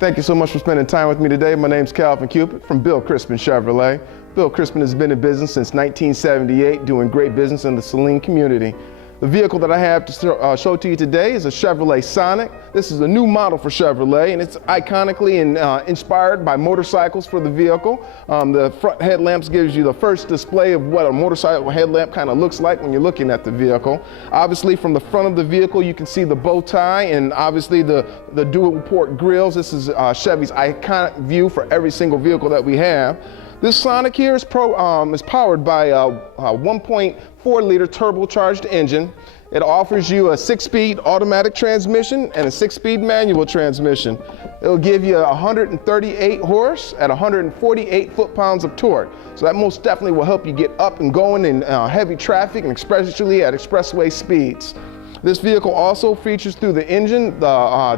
Thank you so much for spending time with me today. My name's Calvin Cupid from Bill Crispin Chevrolet. Bill Crispin has been in business since 1978, doing great business in the Saline community. The vehicle that I have to show to you today is a Chevrolet Sonic. This is a new model for Chevrolet, and it's iconically inspired by motorcycles for the vehicle. The front headlamps gives you the first display of what a motorcycle headlamp kind of looks like when you're looking at the vehicle. Obviously, from the front of the vehicle, you can see the bow tie and obviously the dual port grills. This is Chevy's iconic view for every single vehicle that we have. This Sonic here is powered by a 1.4 liter turbocharged engine. It offers you a 6-speed automatic transmission and a 6-speed manual transmission. It'll give you 138 horse at 148 foot-pounds of torque. So that most definitely will help you get up and going in heavy traffic, and especially at expressway speeds. This vehicle also features through the engine the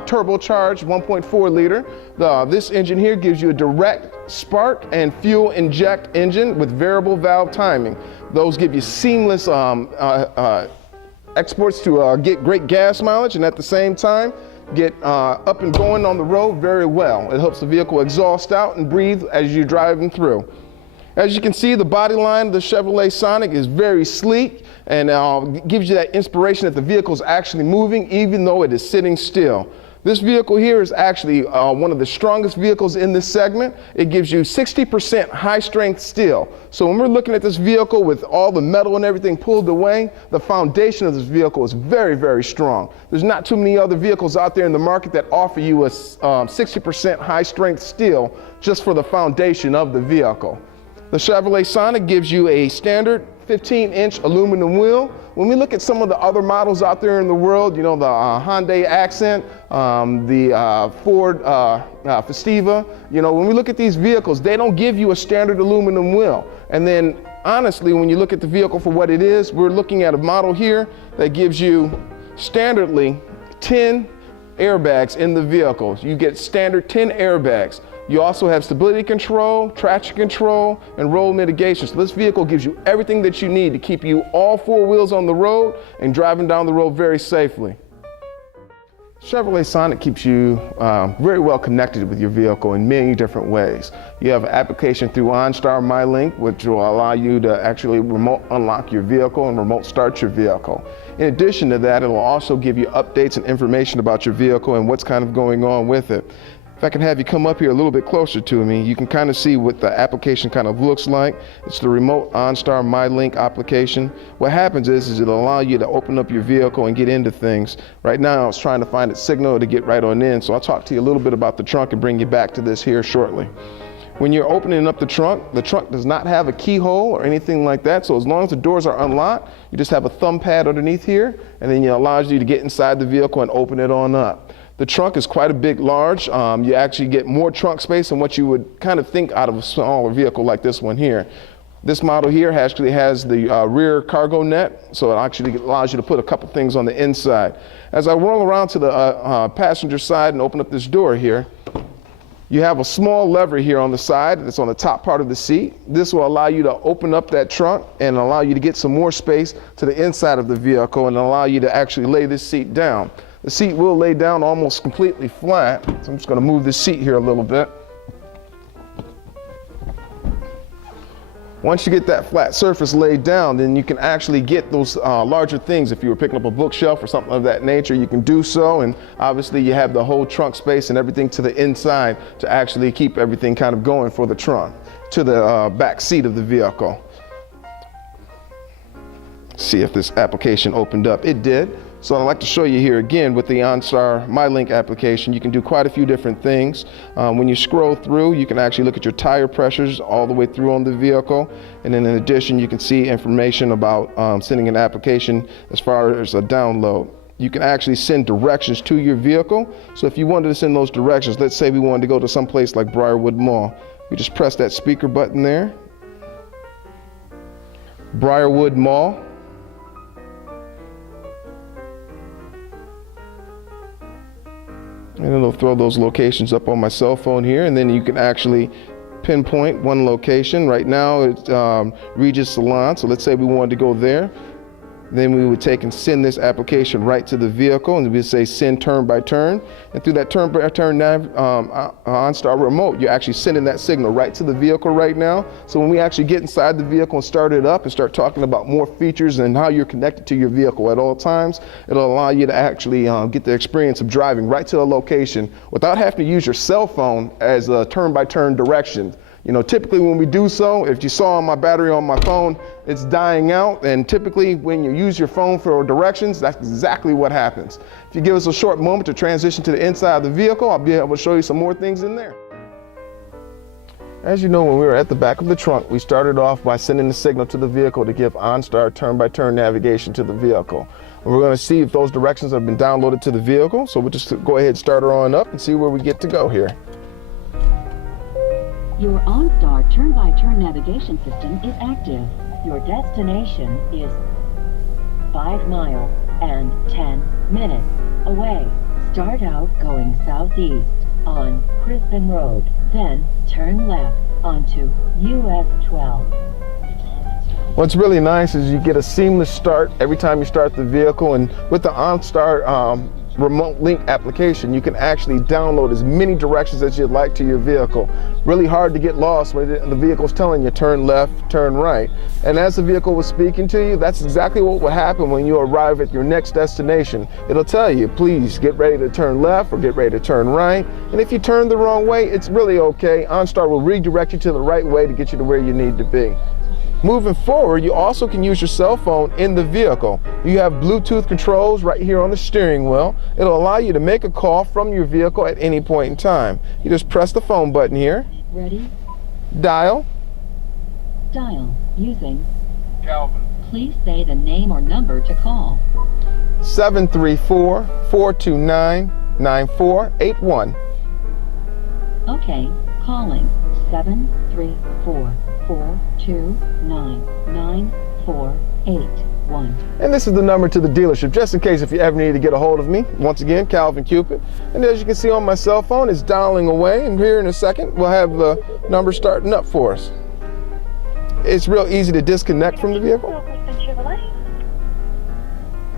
turbocharged 1.4 liter. This engine here gives you a direct spark and fuel inject engine with variable valve timing. Those give you seamless exports to get great gas mileage, and at the same time get up and going on the road very well. It helps the vehicle exhaust out and breathe as you're driving through. As you can see, the body line of the Chevrolet Sonic is very sleek and gives you that inspiration that the vehicle is actually moving even though it is sitting still. This vehicle here is actually one of the strongest vehicles in this segment. It gives you 60% high strength steel. So when we're looking at this vehicle with all the metal and everything pulled away, the foundation of this vehicle is very, very strong. There's not too many other vehicles out there in the market that offer you a 60% high strength steel just for the foundation of the vehicle. The Chevrolet Sonic gives you a standard 15-inch aluminum wheel. When we look at some of the other models out there in the world, you know, the Hyundai Accent, the Ford Festiva, you know, when we look at these vehicles, they don't give you a standard aluminum wheel. And then honestly, when you look at the vehicle for what it is, we're looking at a model here that gives you standardly 10 airbags in the vehicle. You get standard 10 airbags. You also have stability control, traction control, and roll mitigation. So this vehicle gives you everything that you need to keep you all four wheels on the road and driving down the road very safely. Chevrolet Sonic keeps you very well connected with your vehicle in many different ways. You have an application through OnStar MyLink, which will allow you to actually remote unlock your vehicle and remote start your vehicle. In addition to that, it will also give you updates and information about your vehicle and what's kind of going on with it. If I can have you come up here a little bit closer to me, you can kind of see what the application kind of looks like. It's the remote OnStar MyLink application. What happens is it'll allow you to open up your vehicle and get into things. Right now, I was trying to find its signal to get right on in, so I'll talk to you a little bit about the trunk and bring you back to this here shortly. When you're opening up the trunk does not have a keyhole or anything like that, so as long as the doors are unlocked, you just have a thumb pad underneath here, and then it allows you to get inside the vehicle and open it on up. The trunk is quite a big, large. You actually get more trunk space than what you would kind of think out of a smaller vehicle like this one here. This model here actually has the rear cargo net, so it actually allows you to put a couple things on the inside. As I roll around to the passenger side and open up this door here, you have a small lever here on the side that's on the top part of the seat. This will allow you to open up that trunk and allow you to get some more space to the inside of the vehicle and allow you to actually lay this seat down. The seat will lay down almost completely flat, so I'm just going to move this seat here a little bit. Once you get that flat surface laid down, then you can actually get those larger things. If you were picking up a bookshelf or something of that nature, you can do so, and obviously you have the whole trunk space and everything to the inside to actually keep everything kind of going for the trunk to the back seat of the vehicle. See if this application opened up. It did. So I'd like to show you here again with the OnStar MyLink application. You can do quite a few different things. When you scroll through, you can actually look at your tire pressures all the way through on the vehicle. And then in addition, you can see information about sending an application as far as a download. You can actually send directions to your vehicle. So if you wanted to send those directions, let's say we wanted to go to some place like Briarwood Mall. We just press that speaker button there. Briarwood Mall. And it'll throw those locations up on my cell phone here, and then you can actually pinpoint one location. Right now it's Regis Salon, so let's say we wanted to go there. Then we would take and send this application right to the vehicle, and we would say send turn by turn. And through that turn by turn OnStar remote, you're actually sending that signal right to the vehicle right now. So when we actually get inside the vehicle and start it up and start talking about more features and how you're connected to your vehicle at all times, it'll allow you to actually get the experience of driving right to a location without having to use your cell phone as a turn by turn direction. You know, typically when we do so, if you saw my battery on my phone, it's dying out, and typically when you use your phone for directions, that's exactly what happens. If you give us a short moment to transition to the inside of the vehicle, I'll be able to show you some more things in there. As you know, when we were at the back of the trunk, we started off by sending the signal to the vehicle to give OnStar turn-by-turn navigation to the vehicle. And we're going to see if those directions have been downloaded to the vehicle, so we'll just go ahead and start her on up and see where we get to go here. Your OnStar turn-by-turn navigation system is active. Your destination is 5 miles and 10 minutes away. Start out going southeast on Crispin Road, then turn left onto US 12. What's really nice is you get a seamless start every time you start the vehicle, and with the OnStar remote link application, you can actually download as many directions as you'd like to your vehicle. Really hard to get lost when the vehicle's telling you turn left, turn right. And as the vehicle was speaking to you, that's exactly what will happen when you arrive at your next destination. It'll tell you, please get ready to turn left or get ready to turn right. And if you turn the wrong way, it's really okay. OnStar will redirect you to the right way to get you to where you need to be. Moving forward, you also can use your cell phone in the vehicle. You have Bluetooth controls right here on the steering wheel. It'll allow you to make a call from your vehicle at any point in time. You just press the phone button here. Ready? Dial. Dial using Calvin. Please say the name or number to call. 734-429-9481. Okay, calling 734-429-9481. And this is the number to the dealership, just in case if you ever need to get a hold of me. Once again, Calvin Cupid. And as you can see on my cell phone, it's dialing away. And here in a second, we'll have the number starting up for us. It's real easy to disconnect from the vehicle.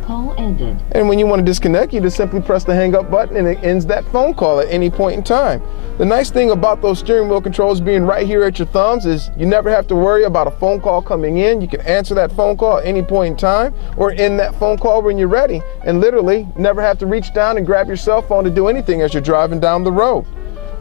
Call ended. And when you want to disconnect, you just simply press the hang up button and it ends that phone call at any point in time. The nice thing about those steering wheel controls being right here at your thumbs is you never have to worry about a phone call coming in. You can answer that phone call at any point in time or end that phone call when you're ready, and literally never have to reach down and grab your cell phone to do anything as you're driving down the road.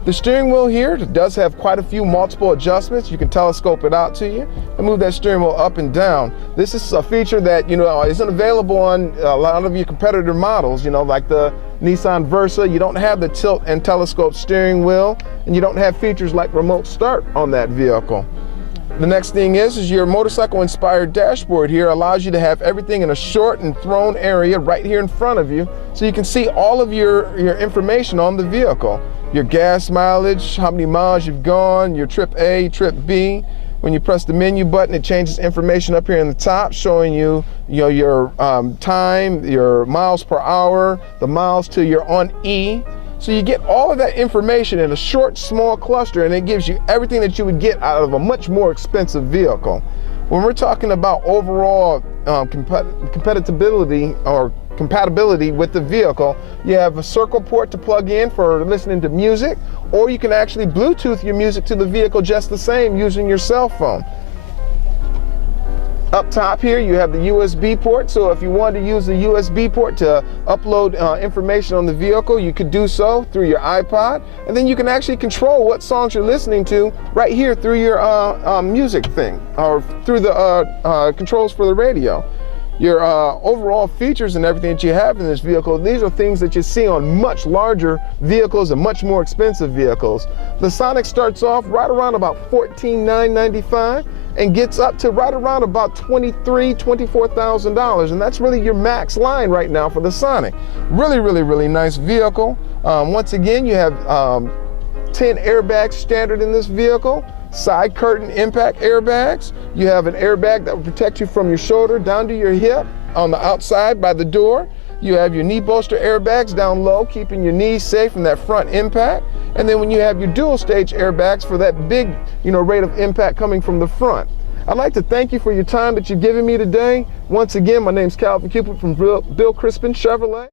The steering wheel here does have quite a few multiple adjustments. You can telescope it out to you and move that steering wheel up and down. This is a feature that, you know, isn't available on a lot of your competitor models, you know, like the Nissan Versa. You don't have the tilt and telescope steering wheel, and you don't have features like remote start on that vehicle. The next thing is your motorcycle inspired dashboard here allows you to have everything in a short and thrown area right here in front of you, so you can see all of your information on the vehicle. Your gas mileage, how many miles you've gone, your trip A, trip B. When you press the menu button, it changes information up here in the top, showing you, your time, your miles per hour, the miles till you're on E. So you get all of that information in a short, small cluster, and it gives you everything that you would get out of a much more expensive vehicle. When we're talking about overall compatibility with the vehicle, you have a circle port to plug in for listening to music, or you can actually Bluetooth your music to the vehicle just the same using your cell phone. Up top here, you have the USB port, so if you wanted to use the USB port to upload information on the vehicle, you could do so through your iPod, and then you can actually control what songs you're listening to right here through your music thing, or through the controls for the radio. Your overall features and everything that you have in this vehicle, these are things that you see on much larger vehicles and much more expensive vehicles. The Sonic starts off right around about $14,995 and gets up to right around about $24,000, and that's really your max line right now for the Sonic. Really, really, really nice vehicle. Once again, you have 10 airbags standard in this vehicle. Side curtain impact airbags. You have an airbag that will protect you from your shoulder down to your hip on the outside by the door. You have your knee bolster airbags down low, keeping your knees safe from that front impact. And then when you have your dual stage airbags for that big, rate of impact coming from the front. I'd like to thank you for your time that you've given me today. Once again, my name's Calvin Cupid from Bill Crispin Chevrolet.